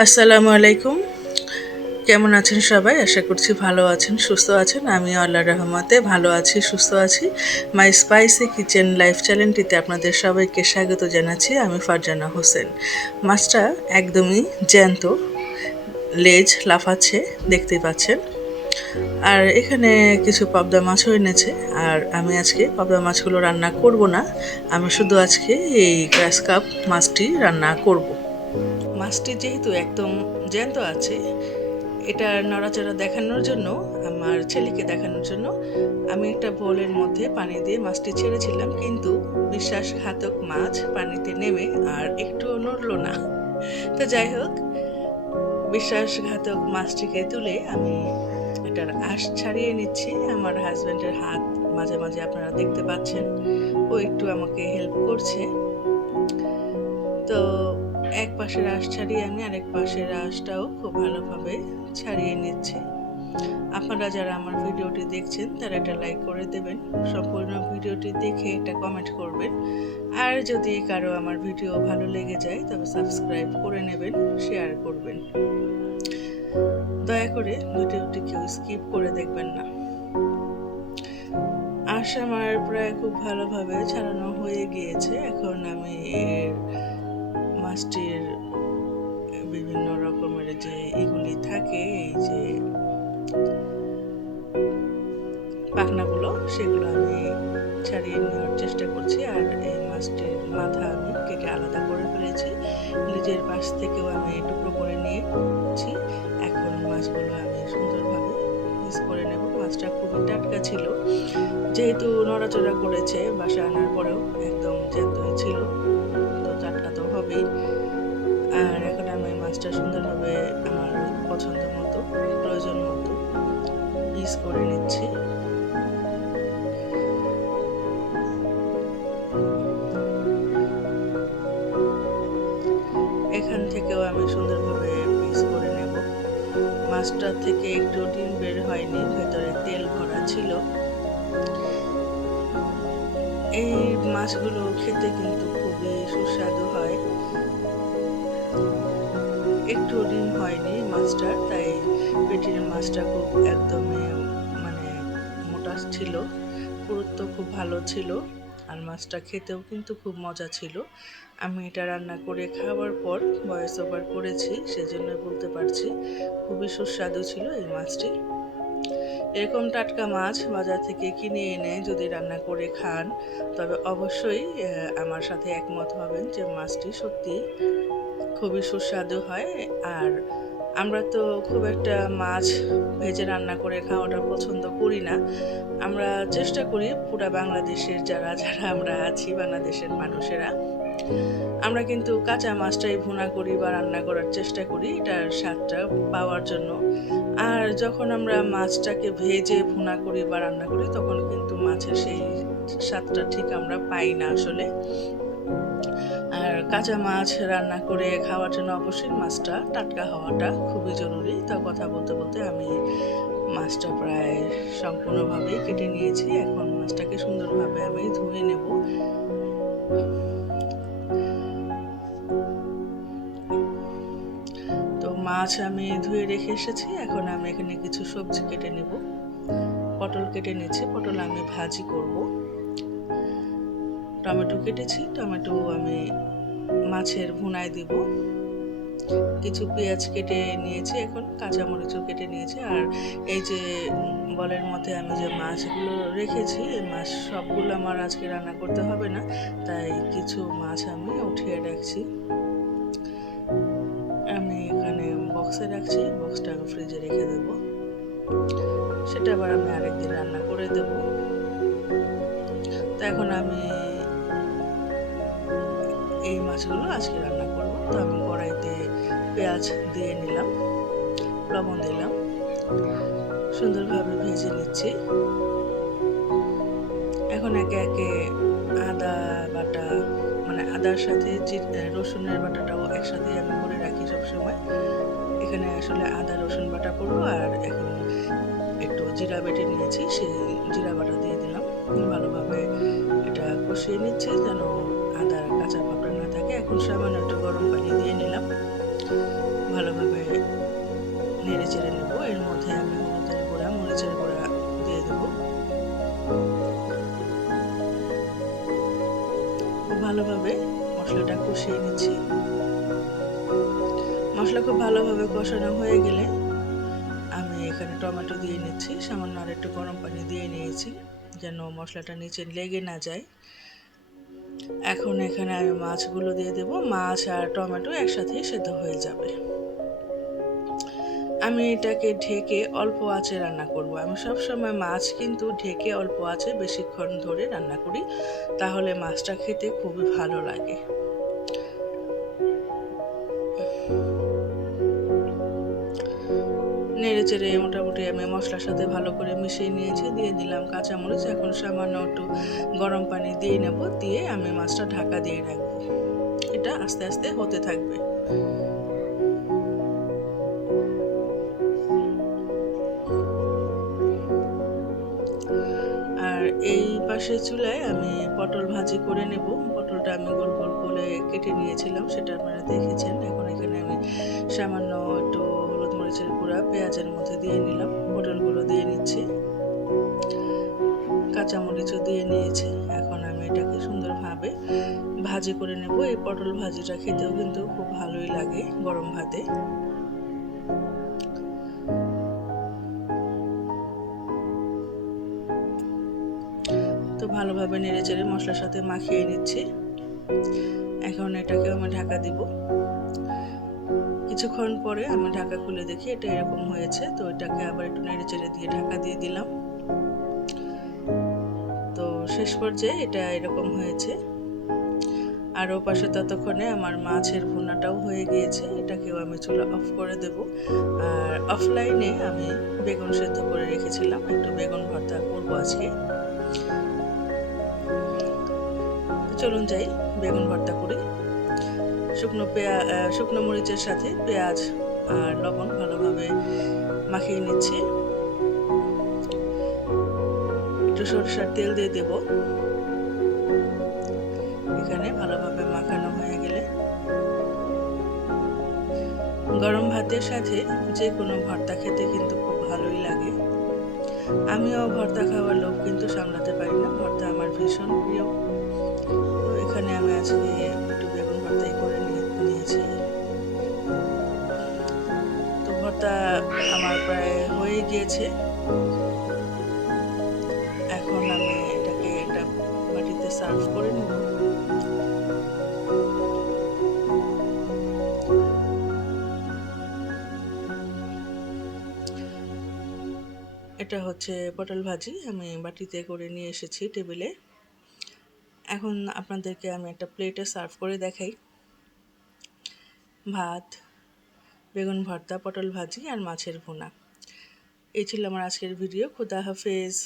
আসসালামু আলাইকুম। কেমন আছেন সবাই? আশা করছি ভালো আছেন, সুস্থ আছেন। আমিও আল্লাহর রহমতে ভালো আছি, সুস্থ আছি। মাই স্পাইসি কিচেন লাইফ চ্যানেলটিতে আপনাদের সবাইকে স্বাগত জানাচ্ছি। আমি ফারজানা হোসেন। মাছটা একদমই জ্যান্ত, লেজ লাফাচ্ছে, দেখতেই পাচ্ছেন। আর এখানে কিছু পাবদা মাছও এনেছে। আর আমি আজকে পাবদা মাছগুলো রান্না করব না। আমি শুধু আজকে এই গ্রাস কাপ মাছটি রান্না করব। মাছটি যেহেতু একদম জ্যান্ত আছে, এটা নড়াচড়া দেখানোর জন্য, আমার ছেলেকে দেখানোর জন্য আমি একটা বোলের মধ্যে পানি দিয়ে মাছটি ছেড়েছিলাম, কিন্তু বিশ্বাসঘাতক মাছ পানিতে নেমে আর একটুও নড়লো না। তো যাই হোক, বিশ্বাসঘাতক মাছটিকে তুলে আমি এটার আঁশ ছাড়িয়ে নিচ্ছি। আমার হাজব্যান্ডের হাত মাঝে মাঝে আপনারা দেখতে পাচ্ছেন, ও একটু আমাকে হেল্প করছে। তো এক পাশের আঁশ ছাড়িয়ে আমি আরেক পাশের আঁশটাও খুব ভালোভাবে ছাড়িয়ে নিচ্ছি। আপনারা যারা আমার ভিডিওটি দেখছেন তারা এটা লাইক করে দেবেন, সম্পূর্ণ ভিডিওটি দেখে এটা কমেন্ট করবেন। আর যদি কারো আমার ভিডিও ভালো লেগে যায় তবে সাবস্ক্রাইব করে নেবেন, শেয়ার করবেন। দয়া করে ভিডিওটি কেউ স্কিপ করে দেখবেন না। আঁশ আমার প্রায় খুব ভালোভাবে ছাড়ানো হয়ে গিয়েছে। এখন আমি এর মাছটির বিভিন্ন রকমের যে এগুলি থাকে, এই যে পাখনাগুলো, সেগুলো আমি ছাড়িয়ে নেওয়ার চেষ্টা করছি। আর এই মাছটির মাথা আমি কেটে আলাদা করে ফেলেছি, লেজের পাশ থেকেও আমি টুকরো করে নিয়েছি। এখন মাছগুলো আমি সুন্দরভাবে পিস করে নেব। মাছটা খুবই টাটকা ছিল, যেহেতু নড়াচড়া করেছে বাসা আনার পরেও একদম জ্যান্তই ছিল, তো টাটকা তো হবেই। আর এখন আমি মাছটা সুন্দরভাবে আমার পছন্দ মতো, প্রয়োজন মতো পিস করে নিচ্ছি। এখান থেকেও আমি সুন্দরভাবে পিস করে নেব। মাছটা থেকে একটু ডিম বের হয়নি, ভেতরে তেল ভরা ছিল। এই মাছগুলো খেতে কিন্তু খুবই সুস্বাদু হয়। একটু ডিম হয়নি মাছটার, তাই পেটির মাছটা খুব একদমই মানে মোটা ছিল, পুরুত্ব খুব ভালো ছিল। আর মাছটা খেতেও কিন্তু খুব মজা ছিল। আমি এটা রান্না করে খাওয়ার পর ভয়েস ওভার করেছি, সেজন্য বলতে পারছি খুবই সুস্বাদু ছিল এই মাছটি। এরকম টাটকা মাছ বাজার থেকে কিনে এনে যদি রান্না করে খান তবে অবশ্যই আমার সাথে একমত হবেন যে মাছটি সত্যি খুবই সুস্বাদু হয়। আর আমরা তো খুব একটা মাছ ভেজে রান্না করে খাওয়াটা পছন্দ করি না। আমরা চেষ্টা করি, পুরা বাংলাদেশের যারা যারা আমরা আছি, বাংলাদেশের মানুষেরা, আমরা কিন্তু কাঁচা মাছটাই ভুনা করি বা রান্না করার চেষ্টা করি এটার স্বাদটা পাওয়ার জন্য। আর যখন আমরা মাছটাকে ভেজে ভুনা করি বা রান্না করি তখন কিন্তু মাছের সেই স্বাদটা ঠিক আমরা পাই না আসলে। আর কাঁচা মাছ রান্না করে খাওয়ার জন্য অবশ্যই মাছটা টাটকা হওয়াটা খুবই জরুরি। তো কথা বলতে বলতে আমি মাছটা প্রায় সম্পূর্ণভাবেই কেটে নিয়েছি। এখন মাছটাকে সুন্দরভাবে আমি ধুয়ে নেব। তো মাছ আমি ধুয়ে রেখে এসেছি। এখন আমি এখানে কিছু সবজি কেটে নেব। পটল কেটে নিয়েছি, পটল আমি ভাজি করব। টমেটো কেটেছি, টমেটো আমি মাছের ভুনায় দিব। কিছু পেঁয়াজ কেটে নিয়েছি, এখন কাঁচামরিচও কেটে নিয়েছি। আর এই যে বলের মধ্যে আমি যে মাছগুলো রেখেছি, এই মাছ সবগুলো আমার আজকে রান্না করতে হবে না, তাই কিছু মাছ আমি উঠিয়ে রাখছি। আমি এখানে বক্সে রাখছি, বক্সটা আমি ফ্রিজে রেখে দেব, সেটা আবার আমি আরেকদিন রান্না করে দেব। তো এখন আমি এই মাছগুলো আজকে রান্না করব। তো আমি কড়াইতে পেঁয়াজ দিয়ে নিলাম, লবণ দিলাম, সুন্দরভাবে ভেজে নিচ্ছি। এখন একে একে আদা বাটা, মানে আদার সাথে রসুনের বাটাটাও একসাথে আমি করে রাখি সবসময়। এখানে আসলে আদা রসুন বাটা করবো। আর এখন একটু জিরা বেটে নিয়েছি, সেই জিরা বাটা দিয়ে দিলাম। ভালোভাবে এটা কষিয়ে নিচ্ছে যেন আদার কাঁচা ভাবটা না থাকে। এখন সামান্য একটু গরম পানি দিয়ে নিলাম, ভালো ভালোভাবে মশলাটা কষিয়ে নিচ্ছি। মশলা খুব ভালোভাবে কষানো হয়ে গেলে আমি এখানে টমেটো দিয়ে নিচ্ছি। সামান্য আর একটু গরম পানি দিয়ে নিয়েছি যেন মশলাটা নিচে লেগে না যায়। এখন এখানে আমি মাছগুলো দিয়ে দেব। মাছ আর টমেটো একসাথেই সেদ্ধ হয়ে যাবে। আমি এটাকে ঢেকে অল্প আঁচে রান্না করব। আমি সবসময় মাছ কিন্তু ঢেকে অল্প আঁচে বেশিক্ষণ ধরে রান্না করি, তাহলে মাছটা খেতে খুবই ভালো লাগে। নেড়ে চেড়ে মোটামুটি আমি মশলার সাথে ভালো করে মিশিয়ে নিয়েছি। দিয়ে দিলাম কাঁচামরিচ। এখন সামান্য একটু গরম পানি দিয়ে নেব, দিয়ে আমি মাছটা ঢাকা দিয়ে রাখবো। এটা আস্তে আস্তে হতে থাকবে। আর এই পাশে চুলায় আমি পটল ভাজি করে নেব। পটলটা আমি গোল গোল করে কেটে নিয়েছিলাম, সেটা আপনারা দেখেছেন। এখন এখানে আমি সামান্য একটু হলুদ মরিচের গুঁড়া পেঁয়াজের মধ্যে দিয়ে নিলাম। পটলগুলো দিয়ে নিচ্ছি, কাঁচামরিচও দিয়ে নিয়েছি। এখন আমি এটাকে সুন্দরভাবে ভাজি করে নেব। এই পটল ভাজিটা খেতেও কিন্তু খুব ভালোই লাগে গরম ভাতে। তো ভালোভাবে নেড়ে চেড়ে মশলার সাথে মাখিয়ে নিচ্ছি। এখন এটাকে আমি ঢাকা দিব। কিছুক্ষণ পরে আমি ঢাকা খুলে দেখি এটা এরকম হয়েছে। তো এটাকে আবার একটু নেড়ে চেড়ে দিয়ে ঢাকা দিয়ে দিলাম। তো শেষ পর্যায়ে এটা এরকম হয়েছে। আর ও পাশে ততক্ষণে আমার মাছের ভুনাটাও হয়ে গিয়েছে। এটাকেও আমি চুলা অফ করে দেব। আর অফলাইনে আমি বেগুন সেদ্ধ করে রেখেছিলাম, একটু বেগুন ভর্তা করবো আজকে। চলুন যাই বেগুন ভর্তা করি। শুকনো মরিচের সাথে পেঁয়াজ আর লবণ ভালোভাবে মাখিয়ে নিচ্ছি। একটু সরষের তেল দিয়ে দেব। এখানে ভালোভাবে মাখানো হয়ে গেলে গরম ভাতের সাথে যে কোনো ভর্তা খেতে কিন্তু খুব ভালোই লাগে। আমিও ভর্তা খাওয়ার লোভ কিন্তু সামলাতে পারি না, ভর্তা আমার ভীষণ প্রিয়। তো এখানে আমি আজকে একটু বেগুন ভর্তাই করে নিয়েছি। তো ভর্তা আমার প্রায় হয়ে গিয়েছে। এখন আমি এটাকে একটা বাটিতে সার্ভ করে নেব। এটা হচ্ছে পটল ভাজি, আমি বাটিতে করে নিয়ে এসেছি টেবিলে। এখন আপনাদেরকে আমি একটা প্লেটে সার্ভ করে দেখাই। ভাত, বেগুন ভর্তা, পটল ভাজি আর মাছের ভুনা। এই ছিল আমার আজকের ভিডিও। খুদা হাফেজ।